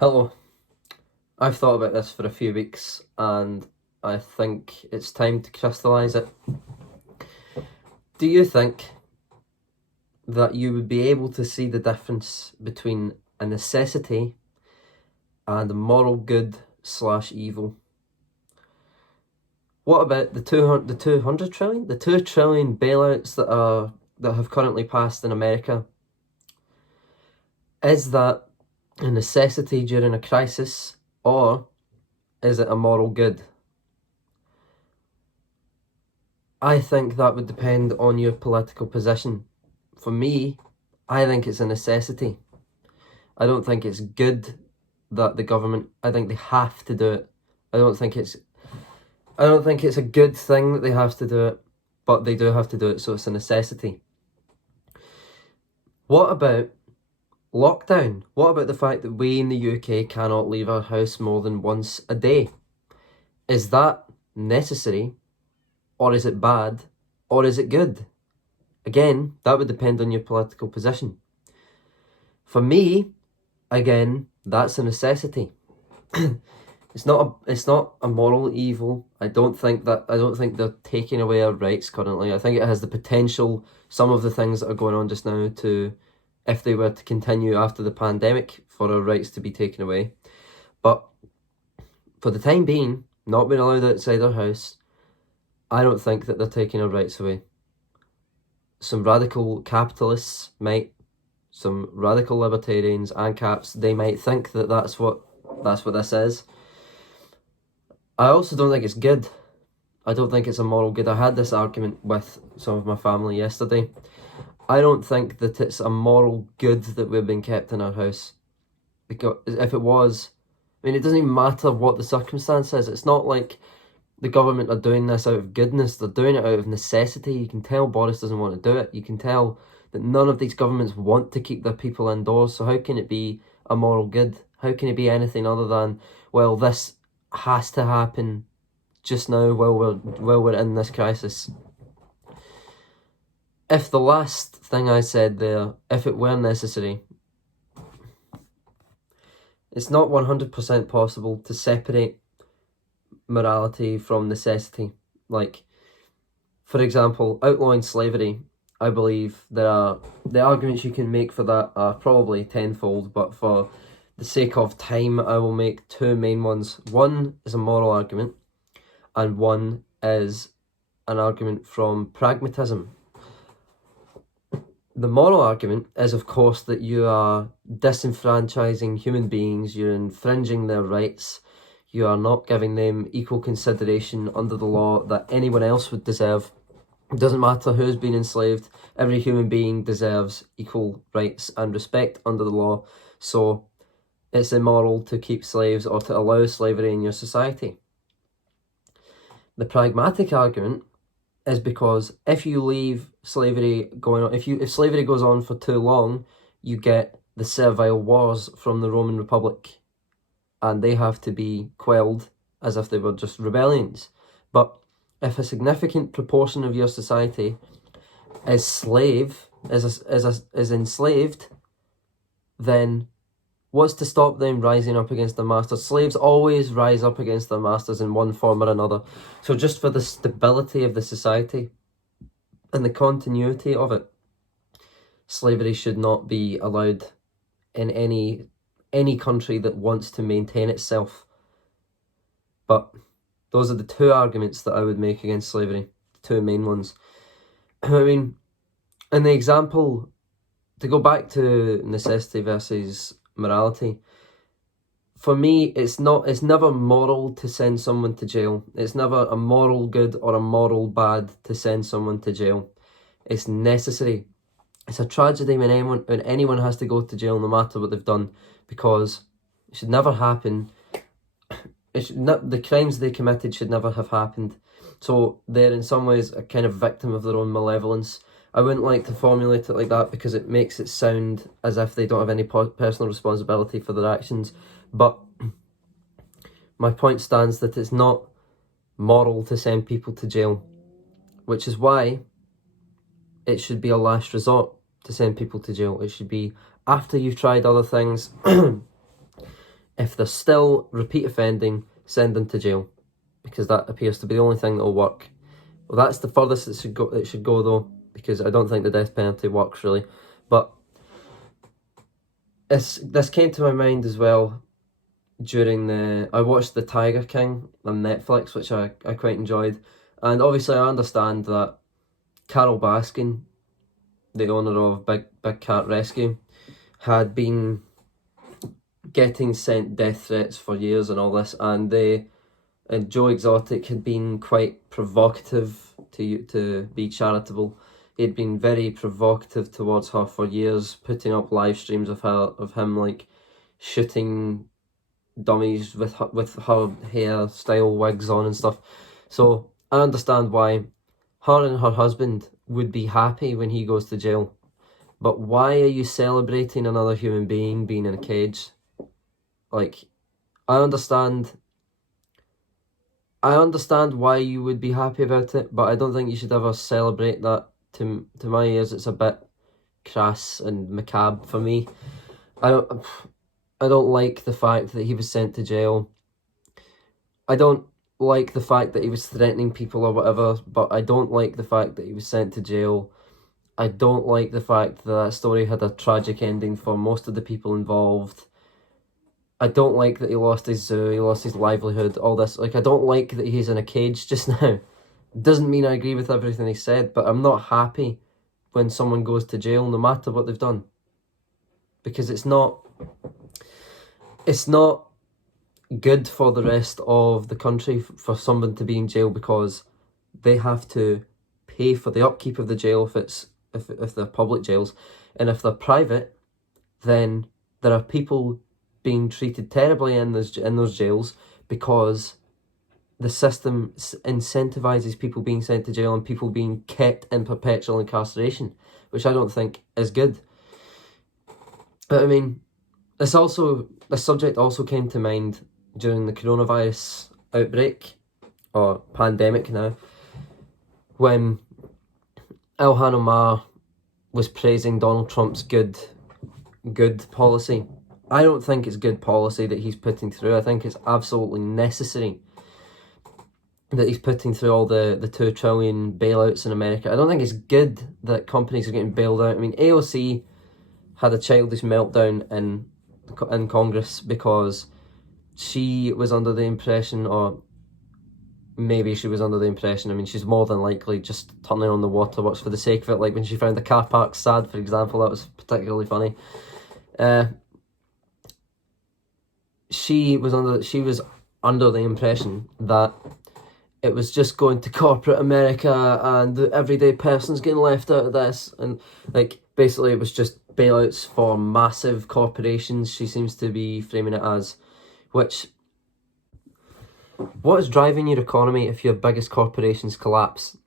Hello. I've thought about this for a few weeks and I think it's time to crystallise it. Do you think that you would be able to see the difference between a necessity and a moral good slash evil? What about the 200 trillion? The 2 trillion bailouts that have currently passed in America? Is that a necessity during a crisis, or is it a moral good? I think that would depend on your political position. For me, I think it's a necessity. I don't think it's good that the government, I think they have to do it. I don't think it's a good thing that they have to do it, but they do have to do it, so it's a necessity. What about lockdown? What about the fact that we in the UK cannot leave our house more than once a day? Is that necessary, or is it bad, or is it good? Again, that would depend on your political position. For me, again, that's a necessity. It's not a moral evil. I don't think they're taking away our rights currently. I think it has the potential, some of the things that are going on just now, to, if they were to continue after the pandemic, for our rights to be taken away. But for the time being, not being allowed outside our house, I don't think that they're taking our rights away. Some radical capitalists might, some radical libertarians and caps, they might think that that's what this is. I also don't think it's good. I don't think it's a moral good. I had this argument with some of my family yesterday. I don't think that it's a moral good that we've been kept in our house. Because if it was, I mean, it doesn't even matter what the circumstance is. It's not like the government are doing this out of goodness. They're doing it out of necessity. You can tell Boris doesn't want to do it. You can tell that none of these governments want to keep their people indoors. So how can it be a moral good? How can it be anything other than, well, this has to happen just now while we're in this crisis? If the last thing I said there, if it were necessary, it's not 100% possible to separate morality from necessity. Like, for example, outlawing slavery, I believe the arguments you can make for that are probably tenfold, but for the sake of time, I will make two main ones. One is a moral argument, and one is an argument from pragmatism. The moral argument is, of course, that you are disenfranchising human beings, you're infringing their rights, you are not giving them equal consideration under the law that anyone else would deserve. It doesn't matter who's been enslaved, every human being deserves equal rights and respect under the law, so it's immoral to keep slaves or to allow slavery in your society. The pragmatic argument is because if you leave slavery going on, if slavery goes on for too long, you get the servile wars from the Roman Republic, and they have to be quelled as if they were just rebellions. But if a significant proportion of your society is enslaved, then what's to stop them rising up against their masters? Slaves always rise up against their masters in one form or another. So just for the stability of the society and the continuity of it, slavery should not be allowed in any country that wants to maintain itself. But those are the two arguments that I would make against slavery, the two main ones. I mean, in the example, to go back to necessity versus morality, for me, it's never moral to send someone to jail. It's never a moral good or a moral bad to send someone to jail. It's necessary. It's a tragedy when anyone has to go to jail, no matter what they've done, because it should never happen. The crimes they committed should never have happened. So they're in some ways a kind of victim of their own malevolence. I wouldn't like to formulate it like that because it makes it sound as if they don't have any personal responsibility for their actions. But my point stands that it's not moral to send people to jail, which is why it should be a last resort to send people to jail. It should be after you've tried other things. If they're still repeat offending, send them to jail, because that appears to be the only thing that will work. Well, that's the furthest it should go though, because I don't think the death penalty works really. But this came to my mind as well during I watched The Tiger King on Netflix, which I quite enjoyed. And obviously I understand that Carol Baskin, the owner of Big Cat Rescue, had been getting sent death threats for years and all this, and Joe Exotic had been quite provocative to be charitable. He'd been very provocative towards her for years, putting up live streams of him like shooting dummies with her hairstyle wigs on and stuff. So I understand why her and her husband would be happy when he goes to jail. But why are you celebrating another human being being in a cage? Like, I understand why you would be happy about it, but I don't think you should ever celebrate that. To my ears, it's a bit crass and macabre for me. I don't like the fact that he was sent to jail. I don't like the fact that he was threatening people or whatever, but I don't like the fact that he was sent to jail. I don't like the fact that story had a tragic ending for most of the people involved. I don't like that he lost his zoo, he lost his livelihood, all this. Like, I don't like that he's in a cage just now. Doesn't mean I agree with everything he said, but I'm not happy when someone goes to jail, no matter what they've done. Because it's not good for the rest of the country for someone to be in jail, because they have to pay for the upkeep of the jail if they're public jails. And if they're private, then there are people being treated terribly in those jails because the system incentivizes people being sent to jail and people being kept in perpetual incarceration, which I don't think is good. But I mean, this subject also came to mind during the coronavirus outbreak, or pandemic now, when Ilhan Omar was praising Donald Trump's good policy. I don't think it's good policy that he's putting through. I think it's absolutely necessary that he's putting through all the $2 trillion bailouts in America. I don't think it's good that companies are getting bailed out. I mean, AOC had a childish meltdown in Congress because she was under the impression, or maybe she was under the impression, I mean, she's more than likely just turning on the waterworks for the sake of it, like when she found the car park sad, for example. That was particularly funny. She was under the impression that it was just going to corporate America and the everyday person's getting left out of this, and like basically it was just bailouts for massive corporations, she seems to be framing it as. Which, what is driving your economy if your biggest corporations collapse?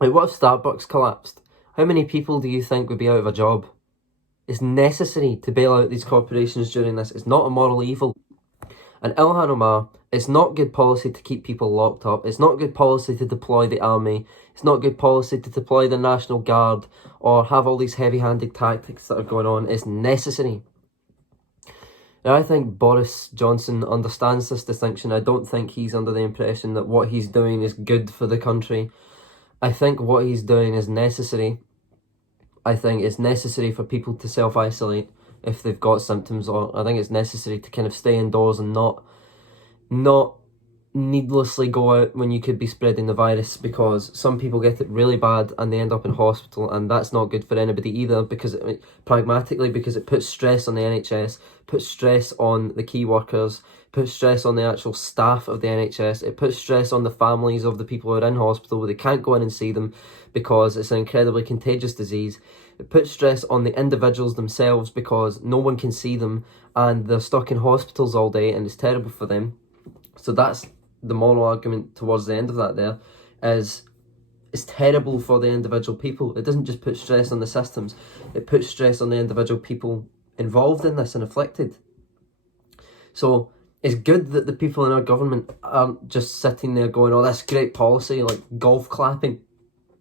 Like, what if Starbucks collapsed? How many people do you think would be out of a job? It's necessary to bail out these corporations during this. It's not a moral evil. And Ilhan Omar, it's not good policy to keep people locked up. It's not good policy to deploy the army. It's not good policy to deploy the National Guard or have all these heavy-handed tactics that are going on. It's necessary. Now, I think Boris Johnson understands this distinction. I don't think he's under the impression that what he's doing is good for the country. I think what he's doing is necessary. I think it's necessary for people to self-isolate if they've got symptoms, or I think it's necessary to kind of stay indoors and not needlessly go out when you could be spreading the virus, because some people get it really bad and they end up in hospital, and that's not good for anybody either, because pragmatically, because it puts stress on the NHS, puts stress on the key workers, puts stress on the actual staff of the NHS, it puts stress on the families of the people who are in hospital where they can't go in and see them because it's an incredibly contagious disease. It puts stress on the individuals themselves because no one can see them and they're stuck in hospitals all day and it's terrible for them. So that's the moral argument towards the end of that there, is it's terrible for the individual people. It doesn't just put stress on the systems, it puts stress on the individual people involved in this and afflicted. So it's good that the people in our government aren't just sitting there going, oh, that's great policy, like golf clapping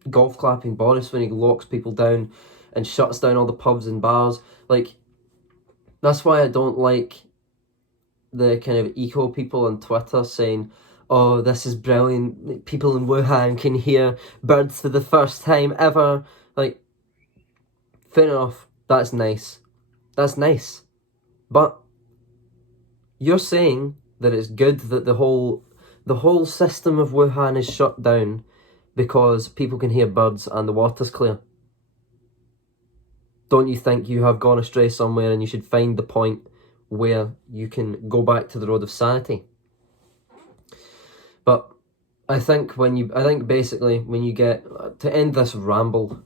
Boris when he locks people down and shuts down all the pubs and bars. Like, that's why I don't like the kind of eco people on Twitter saying, oh, this is brilliant, people in Wuhan can hear birds for the first time ever. Like, fair enough, that's nice. That's nice. But you're saying that it's good that the whole system of Wuhan is shut down because people can hear birds and the water's clear. Don't you think you have gone astray somewhere and you should find the point where you can go back to the road of sanity? But I think basically when you get, to end this ramble,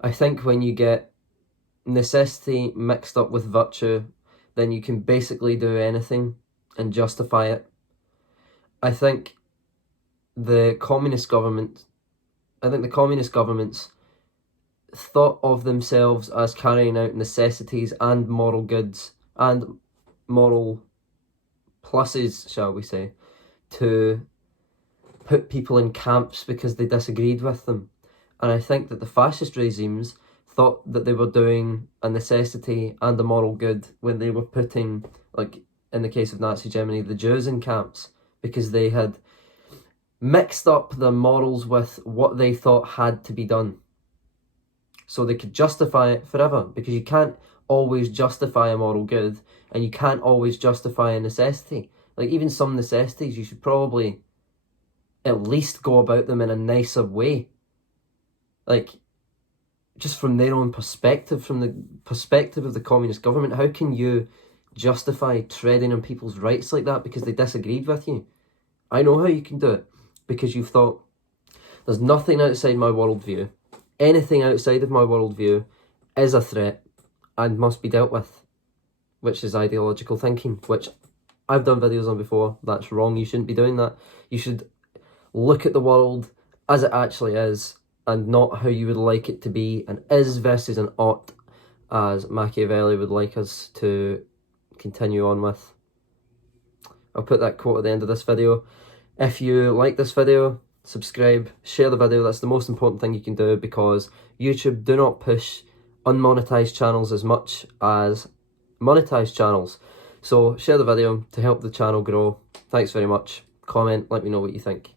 I think when you get necessity mixed up with virtue, then you can basically do anything and justify it. I think the communist governments thought of themselves as carrying out necessities and moral goods and moral pluses, shall we say, to put people in camps because they disagreed with them. And I think that the fascist regimes thought that they were doing a necessity and a moral good when they were putting, like in the case of Nazi Germany, the Jews in camps, because they had mixed up their morals with what they thought had to be done. So they could justify it forever, because you can't always justify a moral good and you can't always justify a necessity. Like, even some necessities, you should probably at least go about them in a nicer way. Like, just from their own perspective, from the perspective of the communist government, how can you justify treading on people's rights like that because they disagreed with you? I know how you can do it, because you've thought, there's nothing outside my worldview. Anything outside of my worldview is a threat and must be dealt with, which is ideological thinking, which I've done videos on before. That's wrong. You shouldn't be doing that. You should look at the world as it actually is and not how you would like it to be, an is versus an ought, as Machiavelli would like us to continue on with. I'll put that quote at the end of this video. If you like this video, subscribe, share the video. That's the most important thing you can do, because YouTube do not push unmonetized channels as much as monetized channels. So share the video to help the channel grow. Thanks very much. Comment, let me know what you think.